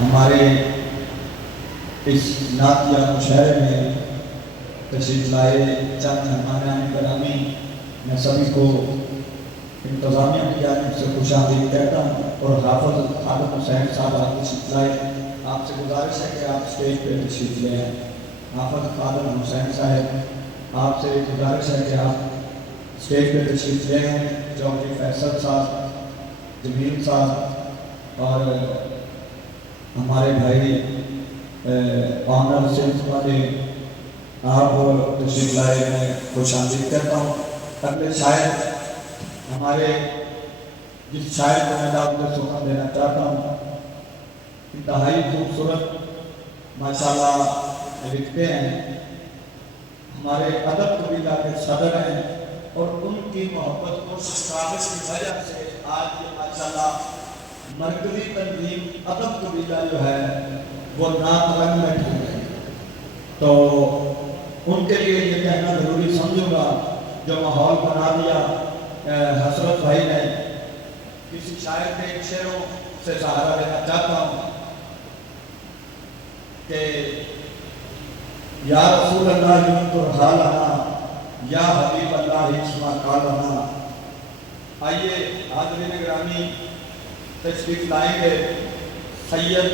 ہمارے اس نعتیہ مشاعرے میں تشریف لائے چند مہمان گرامی، میں سبھی کو انتظامیہ کی جانب سے خوش آمدید کہتا ہوں، اور حافظ خالد حسین صاحب آپ تشریف لائے، آپ سے گزارش ہے کہ آپ اسٹیج پہ تشریف لے آئیں۔ حافظ خالد حسین صاحب آپ سے گزارش ہے کہ آپ اسٹیج پہ تشریف لے آئیں۔ چودھری فیصل صاحب، جمیل صاحب اور ہمارے بھائی آنر صنف والے آپ تشریف لائے، میں خوش آمدید کرتا ہوں۔ اگلے شاعر ہمارے جس شاعر کو میں دعوت سخن دینا چاہتا ہوں، انتہائی خوبصورت ماشاءاللہ لکھتے ہیں، ہمارے ادب قبیلہ کے صدر ہیں، اور ان کی محبت کو کاغذ کی وجہ سے آج یہ ماشاءاللہ مرکزی تنظیم ادب قبیلہ جو ہے وہ نام رنگ میں ٹھہر گئی، تو ان کے لیے یہ کہنا ضروری سمجھوں گا جو ماحول بنا دیا حسرت بھائی نے۔ کسی شاعر کے ایک شعروں سے سہارا لینا چاہتا ہوں کہ یا رسول اللہ ینظر حالنا، یا حبیب اللہ اسمع قالنا۔ آئیے حاضرین گرامی تشریف لائیں گے سید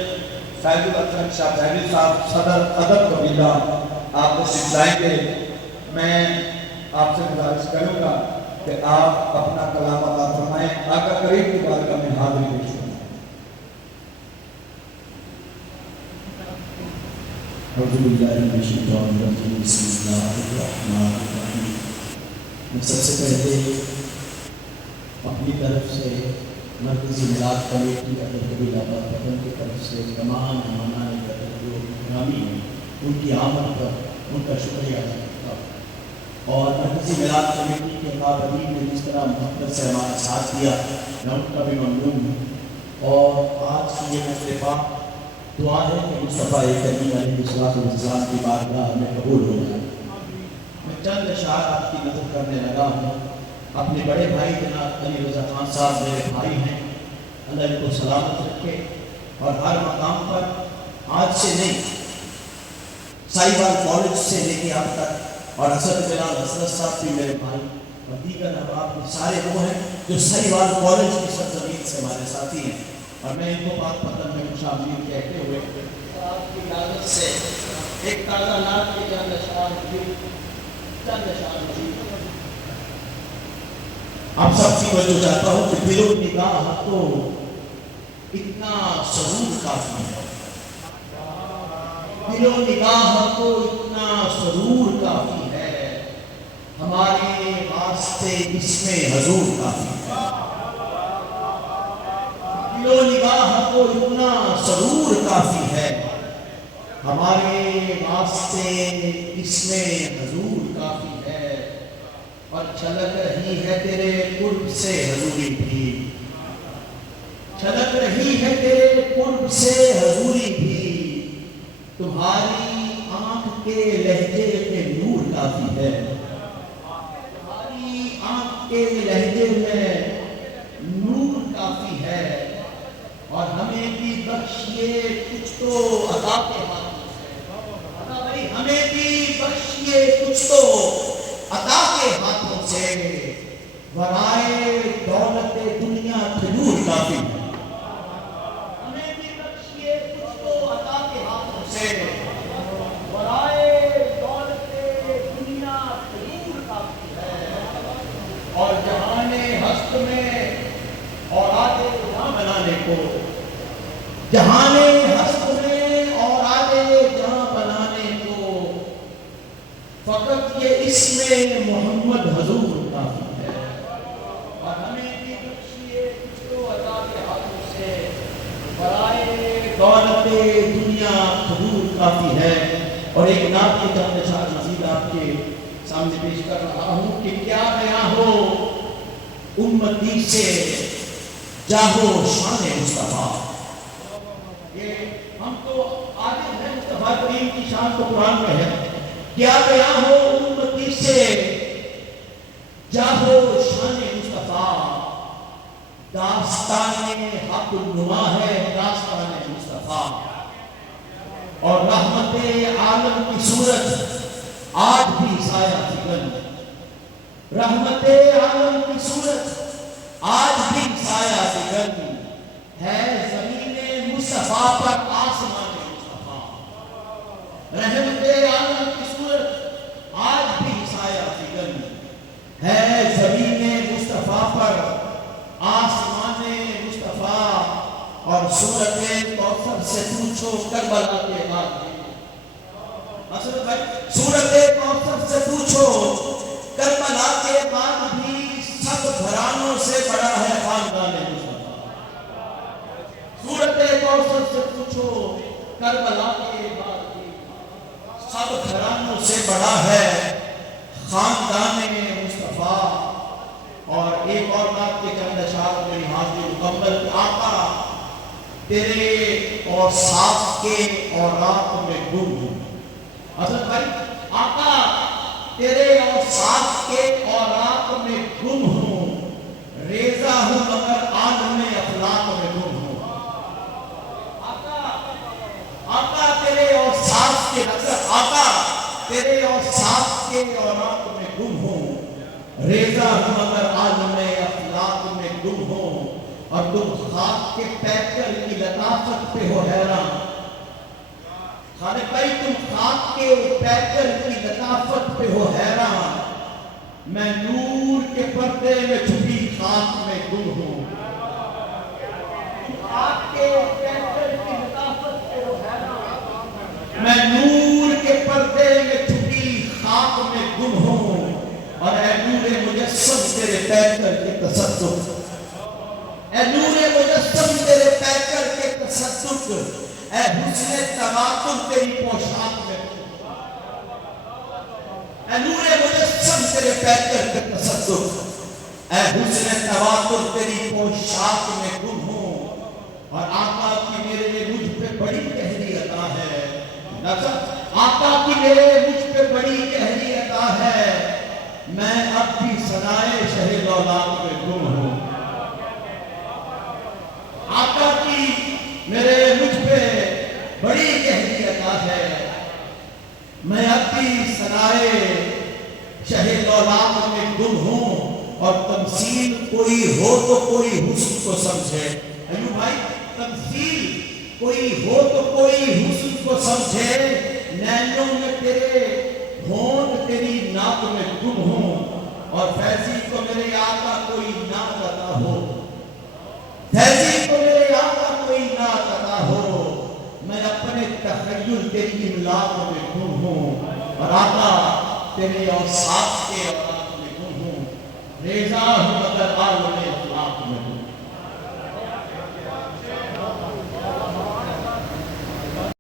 فیض الاکرم شاہ پہلی صاحب صدر ادب قبیلہ، آپ تشریف لائیں گے۔ میں آپ سے گزارش کروں گا کہ آپ اپنا کلام عطا فرمائیں، آقا کریم کی بارگاہ میں حاضری پیش کریں۔ اعوذ باللہ من الشیطان الرجیم، بسم اللہ الرحمن الرحیم۔ میں سب سے پہلے اپنی طرف سے مرکزی میلاد کمیٹی ادب قبیلہ پتن کی طرف سے تمام مہمانان جو گرامی ہیں ان کی آمد پر ان کا شکریہ ادا کرتا ہوں، اور مرکزی میلاد کمیٹی کے قائدین نے جس طرح محبت سے ہمارا ساتھ دیا میں ان کا بھی ممنون ہوں۔ اور آج کی یہ محفل پاک دعا ہے کہ مصطفیٰ کریم علیہ الصلوۃ والسلام کی بارگاہ میں قبول ہو جائے۔ میں چند اشعار آپ کی نظر کرنے لگا ہوں۔ اپنے بڑے بھائی جناب علی رضا خان صاحب میرے بھائی ہیں، اللہ ان کو سلامت رکھے، اور ہر مقام پر آج سے نہیں سائیوال کالج سے لے کے اب تک، اور حسرت بلال حسرت صاحب بھی میرے بھائی، اور دیگر احباب کے سارے وہ ہیں جو سائیوال کالج کی سرزمین سے ہمارے ساتھی ہیں، اور میں ان کو بات پتن میں خوش آمدید کہتے ہوئے آپ کی اجازت سے ایک تازہ نعت کے چند اشعار آپ سب کی وجہ چاہتا ہوں کہ دل و نگاہ تو اتنا سرور کافی ہے، دل و نگاہ تو اتنا سرور کافی ہے، ہمارے واسطے اس میں حضور کافی ہے۔ دل و نگاہ تو اتنا سرور کافی ہے، ہمارے واسطے اس میں حضور کافی ہے، اور چھلک رہی ہے تیرے قرب سے حضوری بھی، چھلک رہی ہے تیرے قرب سے حضوری بھی، تمہاری آنکھ کے لہجے میں نور کافی ہے، تمہاری آنکھ کے لہجے میں نور کافی ہے، اور ہمیں بھی بخشیے کچھ تو عطا کے ہاتھوں سے، ہمیں بھی بخشیے کچھ تو عطا کے ہاتھوں سے، ورائے دولت دنیا کھجور کافی ہے، ہمیں بھی بخشیے کچھ تو عطا کے ہاتھوں سے، ورائے دولت دنیا کھجور کافی ہے، اور جہان ہست میں اولاد جہاں بنانے کو، جہان ہست میں اولاد جہاں بنانے کو، فقط یہ اسم محمد حضور کافی ہے، اور ہمیں بھی بخشیے کچھ تو عطا کے ہاتھوں سے، برائے دولت دنیا حضور کافی ہے۔ اور ایک نعت کے چند اشعار مزید آپ کے سامنے پیش کر رہا ہوں کہ کیا بیاں ہو امتی سے جاہو شان مصطفیٰ، یہ ہم تو عاجز ہیں مصطفیٰ کریم کی شان تو قرآن میں ہے، کیا بیاں ہو امتی سے جاہو شان مصطفیٰ، داستان حق النما ہے داستان مصطفیٰ، اور رحمت عالم کی صورت آج بھی سایہ فکن، رحمت عالم کی صورت آج بھی سایہ فکن ہے زمین مصطفیٰ پر آسمان مصطفیٰ، رحمت عالم کی صورت آج بھی سایہ فکن ہے زمین مصطفیٰ پر آسمان مصطفیٰ، اور صورت کوثر سے پوچھو کربلا کے بعد حضرت بھائی، صورت کوثر سے پوچھو کربلا کے بعد بھی سب گھرانوں سے بڑا ہے خاندان مصطفیٰ، صورت کوثر سے پوچھو کربلا کے بعد بھی سب گھرانوں سے بڑا ہے خاندان مصطفیٰ۔ اور ایک اور بات کے چند اشعار میں حاضر مکمل کہ آقا تیرے اور صاف کے اور رات میں گم ہوں، حضرت بھائی آقا تیرے اور صاف کے اور رات میں گم ہوں، ریزہ ہوں مگر عالم افلاک میں گم ہوں، آقا تیرے اور صاف کے حضرت آقا تیرے اور صاف کے اور رات میں گم ہوں، ریزہ ہوں مگر عالم افلاک میں گم ہوں، اور تم خاک کے پیکر کی لطافت پہ ہو حیران، خالق بھائی تم خاک کے پیکر کی لطافت پہ ہو حیران، میں نور کے پردے میں چھپی خاک میں گم ہوں، خاک کے پیکر کی لطافت پہ ہو حیران، میں نور کے پردے میں چھپی خاک میں گم ہوں، اور اے نور مجسم تیرے پیکر کے تصدق، اے نور مجسم تیرے پیکر کے تصدق، اے حسن تواتر تیری پوشاک میں، اے نور مجسم تیرے پیکر کے تصدق، اے حسن تواتر تیری پوشاک میں گم ہوں، اور آقا کی میرے لیے مجھ پہ بڑی گہری عطا ہے، آقا کی میرے مجھ پہ بڑی گہری عطا ہے، میں اب بھی ثنائے شہ دولات میں گم ہوں، آقا کی میرے مجھ پہ بڑی گہری عطا ہے، میں اب بھی ثنائے شہ دولات میں گم ہوں، اور تمثیل کوئی ہو تو کوئی حسن کو سمجھے، ایوب بھائی تمثیل کوئی ہو تو کوئی حسن کو سمجھے، نینوں میں تیرے ہونٹ تیری ناک میں گم ہوں، اور فیضی کو میرے آقا کوئی نعت عطا ہو، فیضی کو میرے آقا کوئی نعت عطا ہو، میں اپنے تخیل تیری املاک میں گم ہوں، اور آقا تیرے اوصاف کے اوقات میں گم ہوں، ریزہ ہوں مگر عالم